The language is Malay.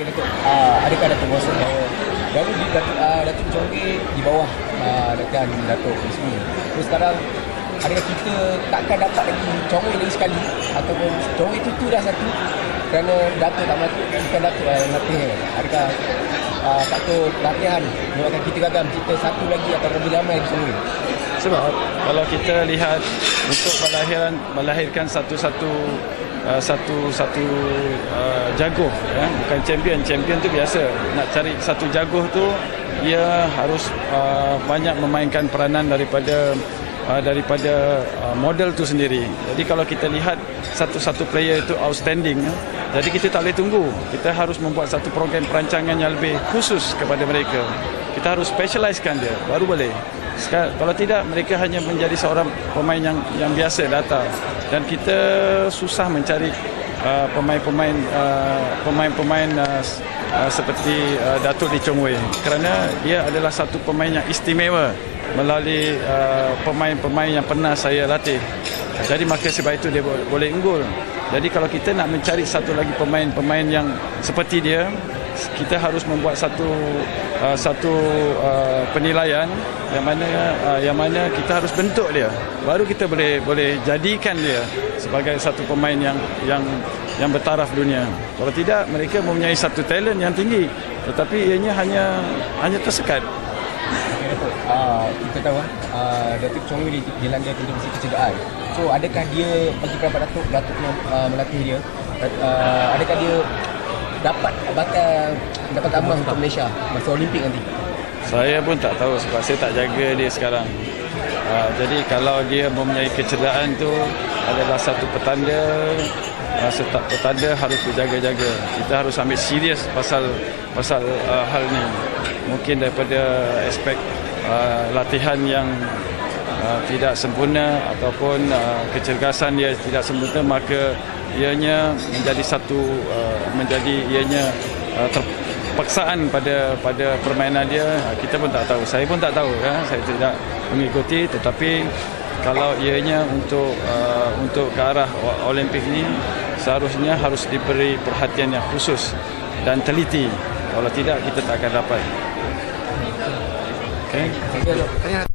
Okay, Datuk. Uh, adakah Datuk rasa bahawa baru di Datuk, uh, Datuk Chongwei di bawah uh, dan Datuk Ismi. Terus sekarang adakah kita takkan dapat lagi Chongwei lagi sekali ataupun Chongwei itu tu dah satu kerana Datuk tak melatih bukan Datuk lah yang eh. adakah uh, takut latihan menyebabkan kita gagal mencipta satu lagi atau lebih ramai lagi Chongwei Sebab kalau kita lihat untuk melahirkan satu-satu uh, satu satu uh, jaguh ya bukan champion champion tu biasa nak cari satu jaguh tu ia harus uh, banyak memainkan peranan daripada uh, daripada uh, model tu sendiri. Jadi kalau kita lihat satu-satu player itu outstanding ya, jadi kita tak boleh tunggu. Kita harus membuat satu program perancangan yang lebih khusus kepada mereka. Kita harus specializekan dia baru boleh. Sekarang, kalau tidak mereka hanya menjadi seorang pemain yang yang biasa datang dan kita susah mencari uh, pemain-pemain uh, pemain-pemain uh, uh, seperti uh, Datuk Lee Chong Wei kerana dia adalah satu pemain yang istimewa melalui uh, pemain-pemain yang pernah saya latih. Jadi maka sebab itu dia bo- boleh unggul. Jadi kalau kita nak mencari satu lagi pemain-pemain yang seperti dia, kita harus membuat satu uh, satu uh, penilaian yang mana uh, yang mana kita harus bentuk dia. Baru kita boleh boleh jadikan dia sebagai satu pemain yang yang yang bertaraf dunia. Kalau tidak mereka mempunyai satu talent yang tinggi tetapi ianya hanya hanya tersekat. Uh, kita tahu uh, Datuk Chong Wei dilanda kondisi kecederaan. So adakah dia bagi pendapat Datuk Datuk uh, melatih dia uh, adakah dia dapat bakal dapat emas untuk Malaysia masa Olimpik nanti? Saya pun tak tahu sebab saya tak jaga dia sekarang. Uh, jadi kalau dia mempunyai kecederaan tu adalah satu petanda uh, setiap petanda harus berjaga-jaga. Kita harus ambil serius pasal pasal uh, hal ni. Mungkin daripada aspek uh, latihan yang uh, tidak sempurna ataupun uh, kecergasan dia tidak sempurna maka ianya menjadi satu uh, menjadi ianya terpaksaan pada pada permainan dia. Kita pun tak tahu. Saya pun tak tahu ya. Saya tidak mengikuti. Tetapi kalau ianya untuk untuk ke arah Olimpik ini seharusnya harus diberi perhatian yang khusus dan teliti. Kalau tidak kita tak akan dapat. Okay.